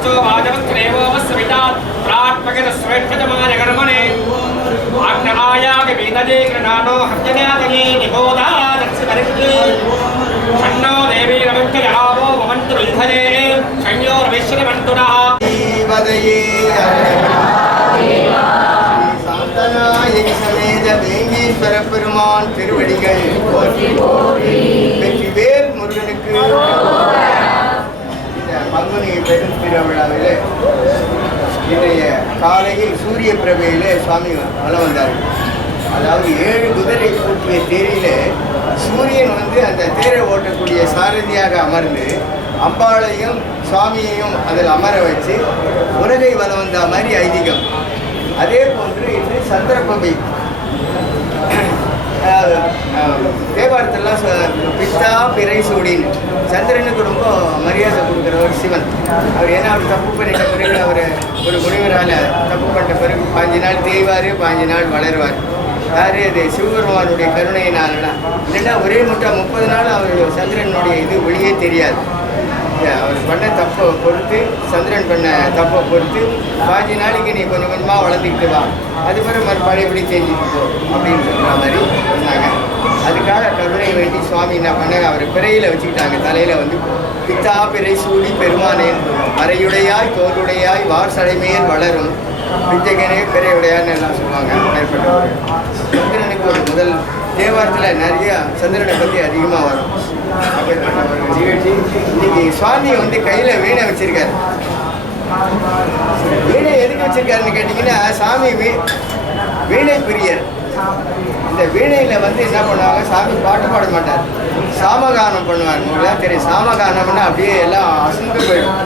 वाजवश्चो वाजवस्त्रेवो वस्वितात् प्रात्मगतस्वेष्टजमाय कर्मणे आग्नहायाग वीतजे गृणानो हर्जनातये निहोदादर्शकरिष्ये षण्णो देवी रवित्रयावो भवन्तु विधये संयो रविश्वरवन्तुनः वदये சாந்தநாயகி சமேத வேங்கீஸ்வர பெருமான் திருவடிகள் வெற்றிவேல் முருகனுக்கு. இந்த பங்குனி பெரும் திருவிழாவில் இன்றைய காலையில் சூரிய பிரபையிலே சுவாமி வலம் வந்தார்கள். அதாவது 7 குதிரை பூட்டிய தேரில் சூரியன் அந்த தேரை ஓட்டக்கூடிய சாரதியாக அமர்ந்து அம்பாளையும் சுவாமியையும் அதில் அமர வச்சு உலகை வலம் வந்த மாதிரி ஐதீகம். அதே போன்று இன்று சந்திரபபை தேவாரத்தெல்லாம் பித்தா பிறை சூடின்னு சந்திரனுக்கு ரொம்ப மரியாதை கொடுக்குறவர் சிவன். அவர் ஏன்னா அவர் தப்பு பண்ணிட்ட பிறகு அவர் ஒரு முனிவரால் தப்பு பண்ணிட்ட பிறகு 5 நாள் தேய்வார், 5 நாள் வளருவார். யார் அது? சிவபெருமானுடைய கருணையினாலனா. இல்லைன்னா ஒரே முட்டை 30 நாள் அவர் சந்திரனுடைய இது வெளியே தெரியாது. அவர் பண்ண தப்பை பொறுத்து, சந்திரன் பண்ண தப்பை பொறுத்து 5 நாளைக்கு நீ கொஞ்சம் கொஞ்சமாக வளர்ந்துக்கிட்டு வா, அது பிறகு பழையபடி தெரிஞ்சுட்டு போ அப்படின்னு சொல்கிற மாதிரி சொன்னாங்க. அதுக்காக கருணை வேண்டி சுவாமி என்ன பண்ணாங்க, அவர் பிறையில் வச்சுக்கிட்டாங்க. தலையில் பித்தா பிறை சூடி பெருமானேன்னு மறையுடையாய் தோளுடையாய் வார் சடைமையில் வளரும் பிச்சைகனே பிறையுடையான்னு எல்லாம் சொல்லுவாங்க. மேற்பட்ட ஒரு சந்திரனுக்கு ஒரு முதல் தேவாரத்தில் நிறைய சந்திரனை பற்றி அதிகமாக வரும். அப்படிப்பட்ட ஒரு நிகழ்ச்சி. இன்னைக்கு சுவாமி கையில் வீணை வச்சிருக்காரு. வீணை எதுக்கு வச்சிருக்காருன்னு கேட்டிங்கன்னா, சாமி வீணை பிரியர். இந்த வீணையில் என்ன பண்ணுவாங்க, சாமி பாட்டு பாட மாட்டார், சாமகானம் பண்ணுவார். உங்களுக்கு தெரியும், சாமகானம்னா அப்படியே எல்லாம் அசந்து போயிடும்.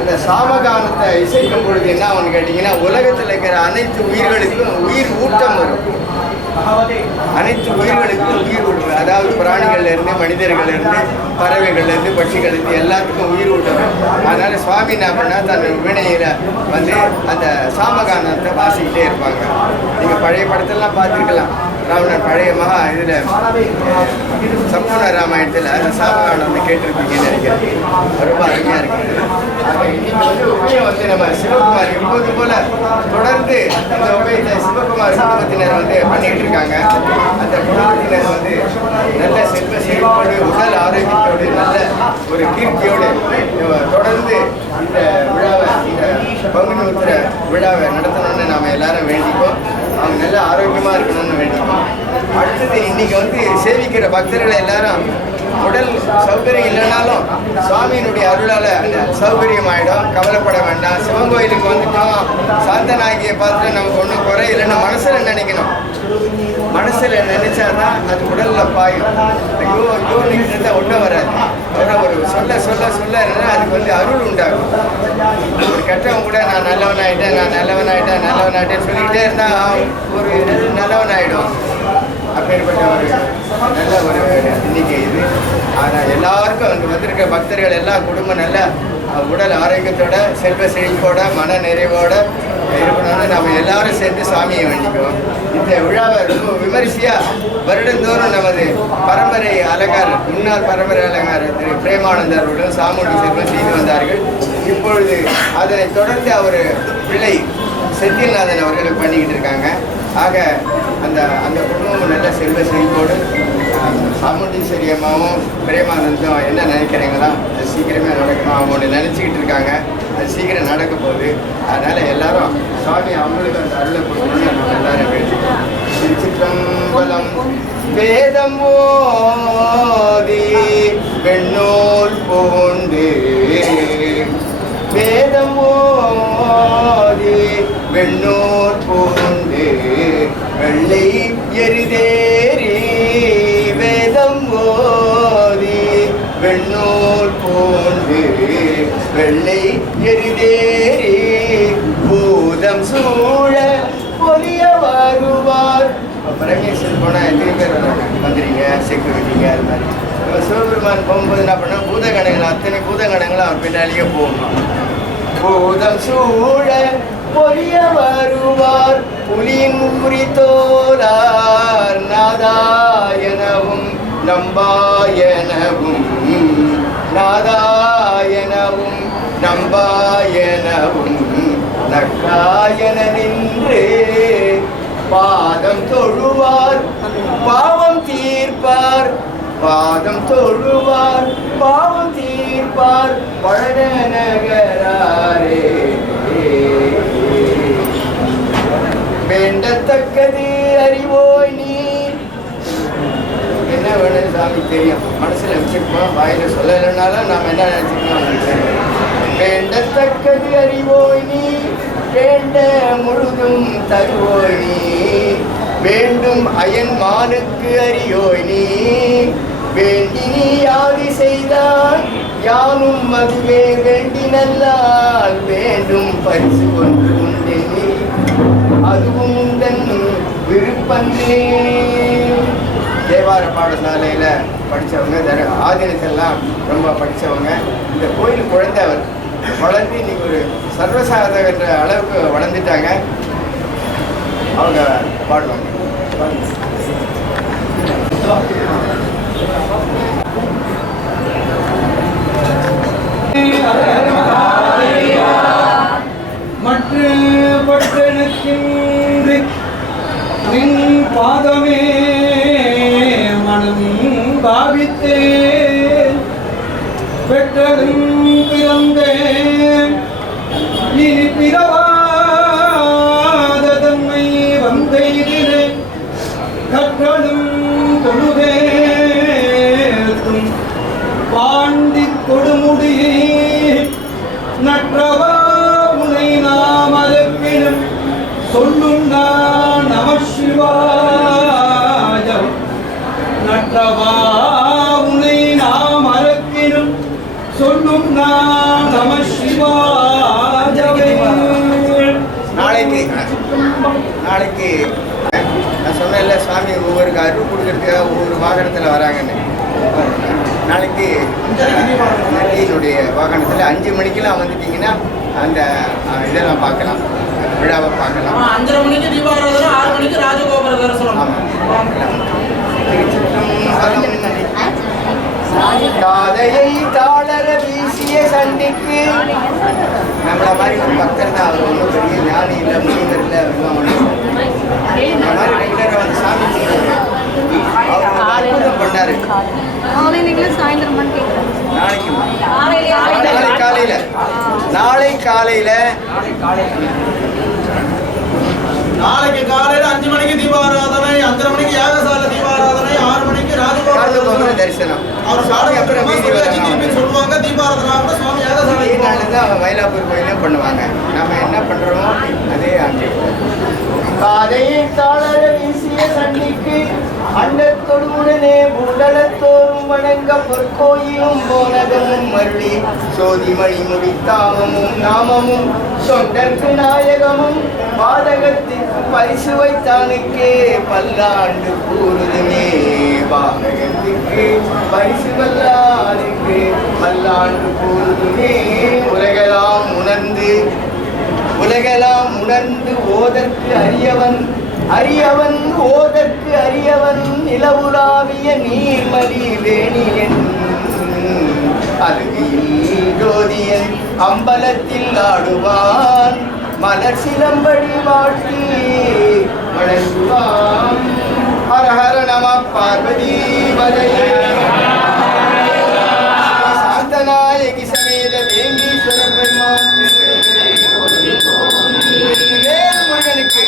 அந்த சாமகானத்தை இசைக்கும் பொழுது என்ன ஒன்று கேட்டிங்கன்னா, உலகத்தில் இருக்கிற அனைத்து உயிர்களுக்கும் உயிர் ஊட்டம் வரும். அனைத்து உயிர்களுக்கும் உயிர் ஊட்டு, அதாவது பிராணிகள்லேருந்து மனிதர்கள்லேருந்து பறவைகள்லேருந்து பட்சிகள்லேருந்து எல்லாத்துக்கும் உயிர் ஊட்டம். அதனால் சுவாமி என்ன பண்ணால் தன் வீணையில் அந்த சாமகானத்தை வாசிக்கிட்டே இருப்பாங்க. நீங்கள் பழைய படத்தெல்லாம் பார்த்துருக்கலாம். ராவணன் பழைய இதில் சம்பூர்ண ராமாயணத்தில் அந்த சாமகானம் கேட்டிருப்பீங்கன்னு நினைக்கிறேன். ரொம்ப அருமையாக இருக்குது. இன்னைக்கு நம்ம சிவகுமார் இப்போது போல தொடர்ந்து இந்த உபயத்தை சிவகுமார் குடும்பத்தினர் பண்ணிக்கிட்டு இருக்காங்க. அந்த குடும்பத்தினர் நல்ல செல்வ செழிப்போடு, உடல் ஆரோக்கியத்தோடு, நல்ல ஒரு கீர்த்தியோடு தொடர்ந்து இந்த விழாவை, இந்த பங்குனி உத்திர விழாவை நடத்தணும்னு நாம் எல்லாரும் வேண்டிப்போம். அவங்க நல்ல ஆரோக்கியமாக இருக்கணும்னு வேண்டிப்போம். அடுத்தது இன்னைக்கு சேவிக்கிற பக்தர்களை எல்லாரும் உடல் சௌகரியம் இல்லைனாலும் சுவாமியினுடைய அருளால் அந்த சௌகரியம் ஆகிடும். கவலைப்பட வேண்டாம். சிவன் கோயிலுக்கு வந்துட்டோம், சாந்தநாயகியை பார்த்துட்டு நமக்கு ஒன்றும் குறை இல்லைன்னு மனசில் நினைக்கணும். மனசில் நினைச்சாதான் அது உடலில் பாயும். ஐயோ ஐயோ நினைச்சா ஒன்றும் வராது. ஒரு சொல்ல சொல்ல சொல்ல அதுக்கு அருள் உண்டாகும். ஒரு கெட்டவன் கூட நான் நல்லவனாயிட்டேன், நான் நல்லவனாயிட்டேன், நல்லவனாயிட்டேன்னு சொல்லிக்கிட்டே இருந்தால் ஒரு நல்லவனாயிடும். அப்பேற்பட்ட ஒரு நல்ல ஒரு இன்னைக்கு இது. ஆனால் எல்லாருக்கும் வந்திருக்க பக்தர்கள் எல்லாம் குடும்பம் நல்ல உடல் ஆரோக்கியத்தோட, செல்வ செழிப்போட, மன நிறைவோட இருக்கணும்னு நம்ம எல்லாரும் சேர்ந்து சாமியை வேண்டிக்குவோம். இந்த விழாவை ரொம்ப விமரிசையாக வருடந்தோறும் நமது பரம்பரை அலங்காரர், முன்னாள் பரம்பரை அலங்காரர் திரு பிரேமானந்தருடன் சாமுண்டி செல்வம் செய்து வந்தார்கள். இப்பொழுது அதனை தொடர்ந்து அவர் பிள்ளை செந்தில்நாதன் அவர்கள் பண்ணிக்கிட்டு இருக்காங்க. ஆக அந்த அந்த குடும்பமும் நல்ல செல்வ செழிப்போடு, சாமுண்டீஸ்வரி அம்மாவும் பிரேமானந்தும் என்ன நினைக்கிறீங்களா, அது சீக்கிரமே நடக்கணும். அவங்க ஒன்று நினச்சிக்கிட்டு இருக்காங்க, அது சீக்கிரம் நடக்க போகுது. அதனால் எல்லாரும் சுவாமி அவங்களுக்கு அந்த அருளை கொடுக்கணும்னு நம்ம எல்லாரும் வேண்டிக்கிறோம். திருச்சிற்றம்பலம். வேதம் ஓதி வெண்ணூல் பூண்டு, வேதம் ஓதி வெண்ணூல் பூண்டு, வெள்ளை எரிதேரி வேதம் ஓதி வெண்ணூல் பூண்டு, வெள்ளை எரிதேரி பூதம் சூழ பொலிய வருவார். பரமேஸ்வரன் போனால் எத்தனை பேர் வந்துடுறீங்க, செக்யூரிட்டிங்க, அது மாதிரி. நம்ம சிவபெருமான் போகும்போது என்ன பண்ணால் பூதகணங்கள், அத்தனை பூதகணங்களும் அவர் பின்னாலேயே போகணும். பூதம் சூழ பொலிய வருவார் புலியின் குறித்தோரார், நாதாயனவும் நம்பாயனவும், நாதாயனவும் நம்பாயனவும் நக்காயன நின்று பாதம் தொழுவார் பாவம் தீர்ப்பார் பாதம் தொழுவார் பாவம் தீர்ப்பார் பழன நகராரே வேண்டத்தக்கது அறிவோய் நீ. என்ன வேணும் சாமி தெரியும், மனசுல வச்சுருப்போம், வாயில சொல்லலைன்னாலும் நாம் என்ன நினைச்சுக்கணும். வேண்டத்தக்கது அறிவோய் நீ வேண்ட முழுதும் தருவோய் நீ வேண்டும் அயன் மானுக்கு அறியோய் நீ வேண்டி நீ யாதி செய்தான் யானும் அதுவே வேண்டி நல்லால் வேண்டும் பரிசு ஒன்று உண்டே அதுவும் உண்டன் விருப்பந்தே. தேவார பாடசாலையில் படித்தவங்க, ஆதீனத்தெல்லாம் ரொம்ப படித்தவங்க. இந்த கோயில் குழந்தைவர் வளர்ந்து இன்னைக்கு ஒரு சர்வசாதகன்ற அளவுக்கு வளர்ந்துட்டாங்க. அவங்க பாடுவாங்க. மற்ற பட்டணத்தின்று நின் பாதமே மனம் பாவித்தே பெற்றதும் பிறந்தேன் இனி பிறவாத தன்மை வந்தெய்திலே கற்றலும் தொழுதேத்தும் பாண்டி கொடுமுடியே நற்றவா உனை நாம் அதற்கினும் சொல்லும் நான் நம சிவாயம் நற்றவா உனை நாம் அதற்கினும் சொல்லும் நான் நம சிவாயவே. நாளைக்கு நான் சொன்னேன்ல சுவாமி ஒவ்வொரு அருள் கொடுக்கறதுக்காக ஒவ்வொரு வாகனத்தில் வராங்கன்னு. நாளைக்கு நன்றியினுடைய வாகனத்தில் 5 மணிக்கெல்லாம் வந்துட்டீங்கன்னா அந்த இதெல்லாம் பார்க்கலாம், விழாவை பார்க்கலாம். 5:30 மணிக்கு தீபாராதனை, 6 மணிக்கு ராஜகோபுர தரிசனம். தாதையை தாளர வீசிய சண்டிக்கு நம்மள மாதிரி ஒரு பக்தர் தான். அவர் ஒன்றும் பெரிய ஞானி இல்லை, முனிவர் இல்லை, எல்லாம் ஒன்றும் இந்த மாதிரி ரெகுலராக வந்து சாமி அவர் அற்புதம் பண்ணாரு. நாளை காலையில 5 மணிக்கு தீபாராதனை, 5:30 மணிக்கு யாகசால தீபாராதனை, 6 மணிக்கு ராஜகோபுர தரிசனம். அவர் சாமி அப்புறம் சொல்லுவாங்க. தீபாராதனை சுவாமி யாகசாலை தான் மயிலாப்பூர் கோயிலும் பண்ணுவாங்க. நம்ம என்ன பண்றோமோ அதே அங்கே காதையை தாளர வீசிய சண்டிக்கு அண்டத்தொடுமுடனே பூடலத்தோறும் வணங்க பொற்கோயிலும் போனகமும் மருளி சோதிமணி முடித்தாமமும் நாமமும் தொண்டர்க்கு நாயகமும் பாதகத்திற்கு பரிசு வைத்தானுக்கே பல்லாண்டு கூறுதுமே பாதகத்திற்கு பரிசு வல்லானுக்கு பல்லாண்டு கூறுதுமே. உலகெல்லாம் உணர்ந்து ஓதற்கு அறியவன் ஓதற்கு அறியவன் நிலவுலாவிய நீர்மலி வேணியன் அருகில் ஜோதியன் அம்பலத்தில் ஆடுவான் மலர் சிலம்படி வாழ்த்தி வணங்குவான். ஹர ஹர நம பார்வதி பதையே சாந்தநாயகி சமேத வேங்கீஸ்வர பெருமான் முருகனுக்கு.